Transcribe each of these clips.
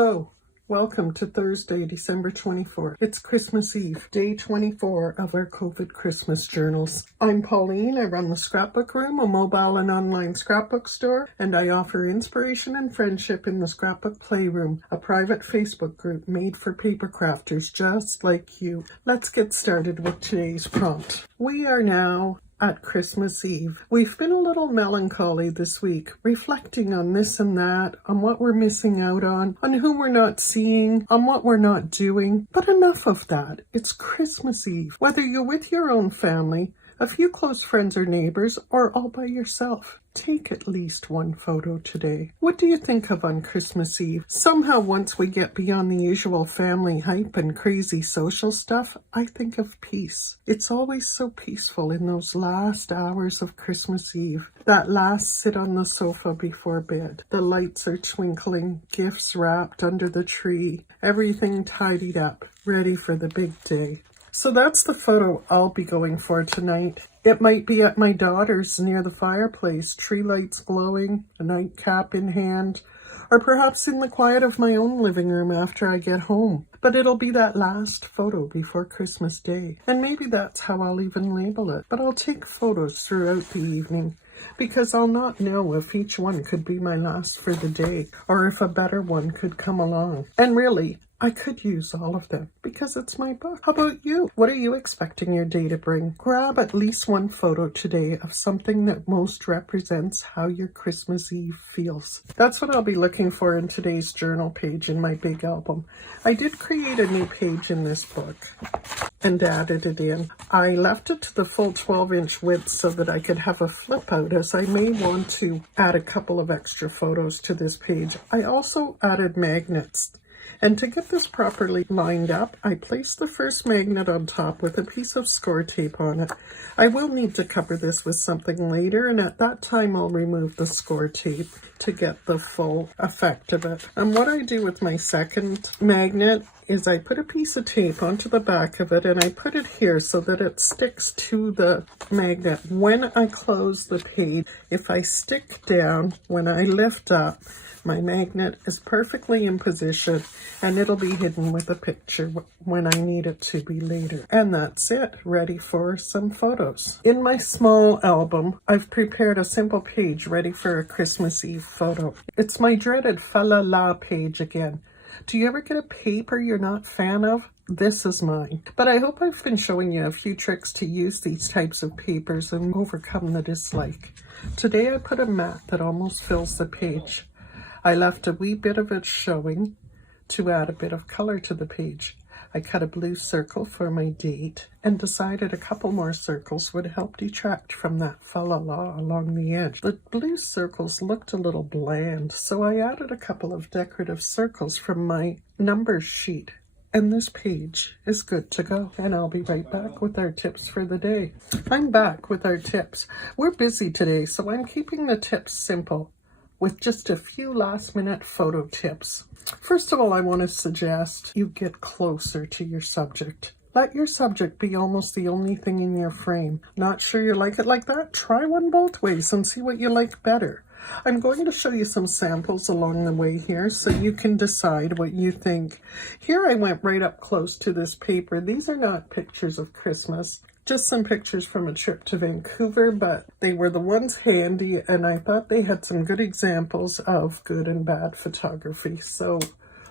Hello, welcome to Thursday, December 24th. It's Christmas Eve, day 24 of our COVID Christmas journals. I'm Pauline. I run the Scrapbook Room, a mobile and online scrapbook store, and I offer inspiration and friendship in the Scrapbook Playroom, a private Facebook group made for paper crafters just like you. Let's get started with today's prompt. We are now at Christmas Eve. We've been a little melancholy this week, reflecting on this and that, on what we're missing out on who we're not seeing, on what we're not doing. But enough of that. It's Christmas Eve. Whether you're with your own family, a few close friends or neighbors, or all by yourself, take at least one photo today. What do you think of on Christmas Eve? Somehow once we get beyond the usual family hype and crazy social stuff, I think of peace. It's always so peaceful in those last hours of Christmas Eve. That last sit on the sofa before bed. The lights are twinkling, gifts wrapped under the tree, everything tidied up, ready for the big day. So that's the photo I'll be going for tonight. It might be at my daughter's near the fireplace, tree lights glowing, a nightcap in hand, or perhaps in the quiet of my own living room after I get home. But it'll be that last photo before Christmas Day, and maybe that's how I'll even label it. But I'll take photos throughout the evening, because I'll not know if each one could be my last for the day, or if a better one could come along. And really, I could use all of them because it's my book. How about you? What are you expecting your day to bring? Grab at least one photo today of something that most represents how your Christmas Eve feels. That's what I'll be looking for in today's journal page in my big album. I did create a new page in this book and added it in. I left it to the full 12-inch width so that I could have a flip out, as I may want to add a couple of extra photos to this page. I also added magnets. And to get this properly lined up, I placed the first magnet on top with a piece of score tape on it. I will need to cover this with something later, and at that time I'll remove the score tape to get the full effect of it. And what I do with my second magnet is I put a piece of tape onto the back of it, and I put it here so that it sticks to the magnet. When I close the page, if I stick down, when I lift up, my magnet is perfectly in position, and it'll be hidden with a picture when I need it to be later. And that's it, ready for some photos. In my small album, I've prepared a simple page ready for a Christmas Eve photo. It's my dreaded fa la la page again. Do you ever get a paper you're not a fan of? This is mine. But I hope I've been showing you a few tricks to use these types of papers and overcome the dislike. Today I put a mat that almost fills the page. I left a wee bit of it showing to add a bit of color to the page. I cut a blue circle for my date and decided a couple more circles would help detract from that fa la la along the edge. The blue circles looked a little bland, so I added a couple of decorative circles from my numbers sheet. And this page is good to go. And I'll be right back with our tips for the day. I'm back with our tips. We're busy today, so I'm keeping the tips simple, with just a few last-minute photo tips. First of all, I want to suggest you get closer to your subject. Let your subject be almost the only thing in your frame. Not sure you like it like that? Try one both ways and see what you like better. I'm going to show you some samples along the way here so you can decide what you think. Here I went right up close to this paper. These are not pictures of Christmas. Just some pictures from a trip to Vancouver, but they were the ones handy, and I thought they had some good examples of good and bad photography. So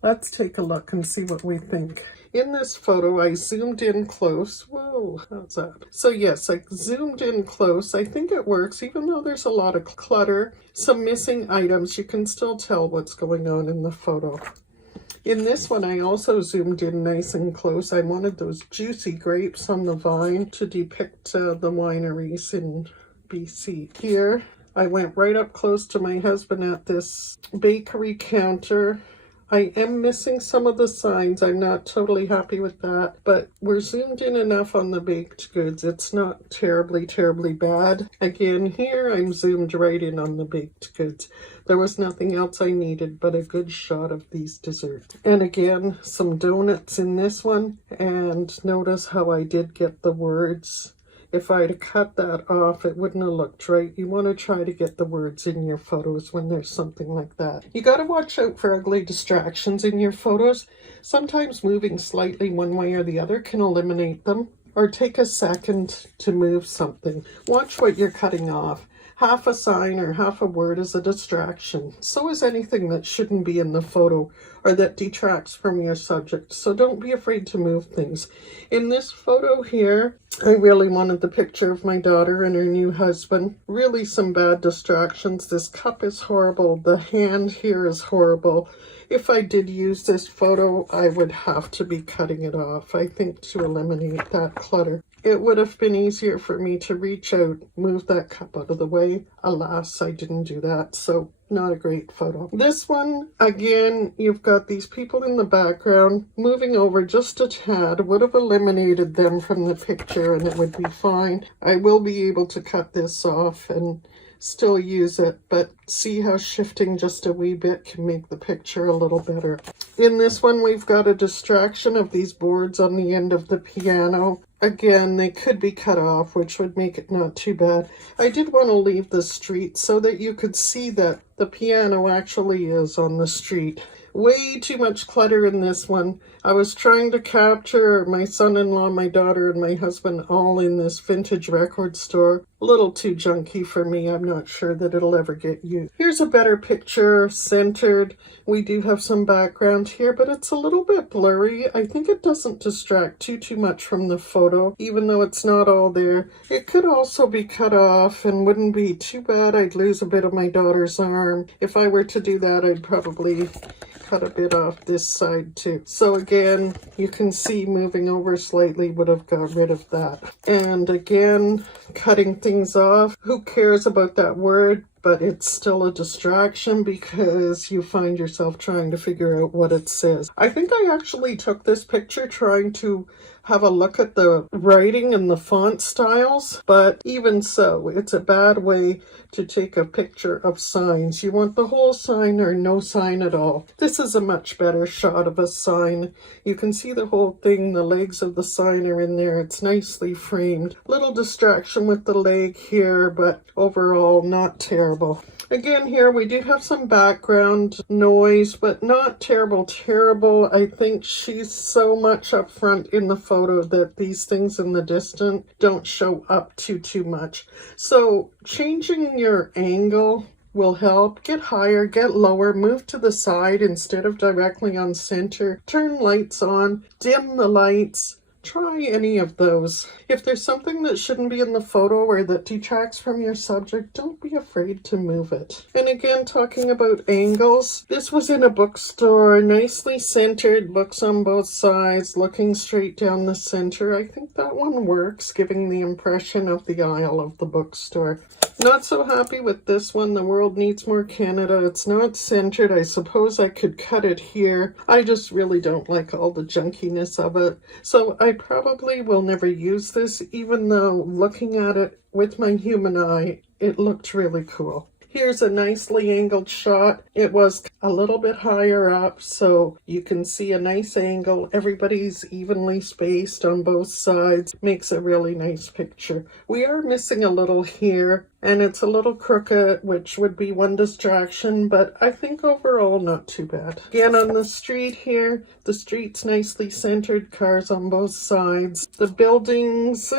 let's take a look and see what we think. In this photo, I zoomed in close. Whoa, how's that? So yes, I zoomed in close. I think it works, even though there's a lot of clutter, some missing items. You can still tell what's going on in the photo. In this one, I also zoomed in nice and close. I wanted those juicy grapes on the vine to depict the wineries in BC. Here, I went right up close to my husband at this bakery counter. I am missing some of the signs. I'm not totally happy with that, but we're zoomed in enough on the baked goods. It's not terribly bad. Again, here I'm zoomed right in on the baked goods. There was nothing else I needed but a good shot of these desserts. And again, some donuts in this one. And notice how I did get the words if I'd have cut that off, it wouldn't have looked right. You want to try to get the words in your photos when there's something like that. You got to watch out for ugly distractions in your photos. Sometimes moving slightly one way or the other can eliminate them. Or take a second to move something. Watch what you're cutting off. Half a sign or half a word is a distraction. So is anything that shouldn't be in the photo or that detracts from your subject. So don't be afraid to move things. In this photo here, I really wanted the picture of my daughter and her new husband. Really some bad distractions. This cup is horrible. The hand here is horrible. If I did use this photo, I would have to be cutting it off, I think, to eliminate that clutter. It would have been easier for me to reach out, move that cup out of the way. Alas, I didn't do that, so not a great photo. This one, again, you've got these people in the background. Moving over just a tad would have eliminated them from the picture and it would be fine. I will be able to cut this off and still use it, but see how shifting just a wee bit can make the picture a little better. In this one, we've got a distraction of these boards on the end of the piano. Again, they could be cut off, which would make it not too bad. I did want to leave the street so that you could see that the piano actually is on the street. Way too much clutter in this one. I was trying to capture my son-in-law, my daughter, and my husband all in this vintage record store. A little too junky for me. I'm not sure that it'll ever get used. Here's a better picture, centered. We do have some background here, but it's a little bit blurry. I think it doesn't distract too much from the photo, even though it's not all there. It could also be cut off and wouldn't be too bad. I'd lose a bit of my daughter's arm. If I were to do that, I'd probably cut a bit off this side too. So again, you can see moving over slightly would have got rid of that. And again, cutting things off. Who cares about that word? But it's still a distraction because you find yourself trying to figure out what it says. I think I actually took this picture trying to have a look at the writing and the font styles, but even so, it's a bad way to take a picture of signs. You want the whole sign or no sign at all. This is a much better shot of a sign. You can see the whole thing. The legs of the sign are in there. It's nicely framed. Little distraction with the leg here, but overall not terrible. Again, here we do have some background noise, but not terrible. I think she's so much up front in the photo that these things in the distance don't show up too much. So changing your angle will help. Get higher, get lower, move to the side instead of directly on center. Turn lights on, dim the lights. Try any of those. If there's something that shouldn't be in the photo or that detracts from your subject, don't be afraid to move it. And again, talking about angles, this was in a bookstore, nicely centered, books on both sides, looking straight down the center. I think that one works, giving the impression of the aisle of the bookstore. Not so happy with this one. The World Needs More Canada. It's not centered. I suppose I could cut it here. I just really don't like all the junkiness of it. So I probably will never use this, even though looking at it with my human eye, it looked really cool. Here's a nicely angled shot. It was a little bit higher up, so you can see a nice angle. Everybody's evenly spaced on both sides. Makes a really nice picture. We are missing a little here, and it's a little crooked, which would be one distraction, but I think overall not too bad. Again, on the street here, the street's nicely centered, cars on both sides. The buildings,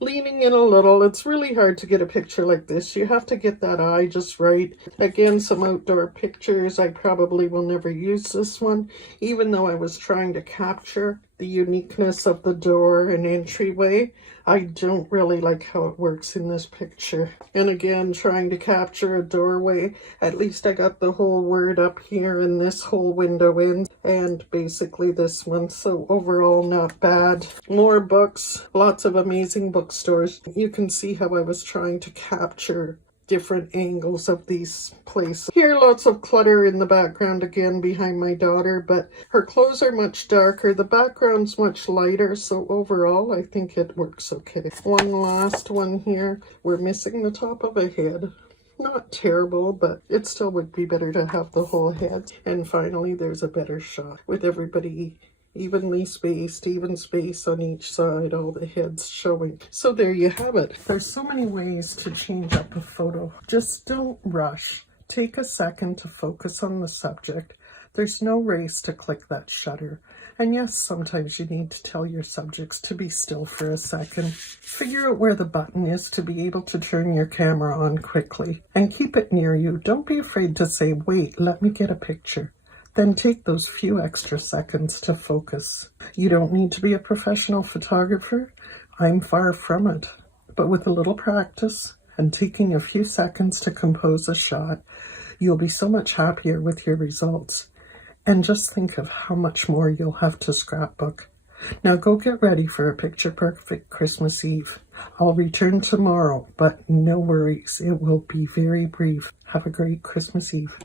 leaning in a little. It's really hard to get a picture like this. You have to get that eye just right. Again, some outdoor pictures. I probably will never use this one, even though I was trying to capture the uniqueness of the door and entryway. I don't really like how it works in this picture. And again, trying to capture a doorway. At least I got the whole word up here and this whole window in, and basically this one. So overall, not bad. More books, lots of amazing bookstores. You can see how I was trying to capture different angles of these places. Here, lots of clutter in the background again behind my daughter, but her clothes are much darker. The background's much lighter, so overall I think it works okay. One last one here. We're missing the top of a head. Not terrible, but it still would be better to have the whole head. And finally, there's a better shot with everybody evenly spaced, even space on each side, all the heads showing. So there you have it. There's so many ways to change up a photo. Just don't rush. Take a second to focus on the subject. There's no race to click that shutter. And yes, sometimes you need to tell your subjects to be still for a second. Figure out where the button is to be able to turn your camera on quickly. And keep it near you. Don't be afraid to say, wait, let me get a picture. Then take those few extra seconds to focus. You don't need to be a professional photographer. I'm far from it. But with a little practice and taking a few seconds to compose a shot, you'll be so much happier with your results. And just think of how much more you'll have to scrapbook. Now go get ready for a picture-perfect Christmas Eve. I'll return tomorrow, but no worries, it will be very brief. Have a great Christmas Eve.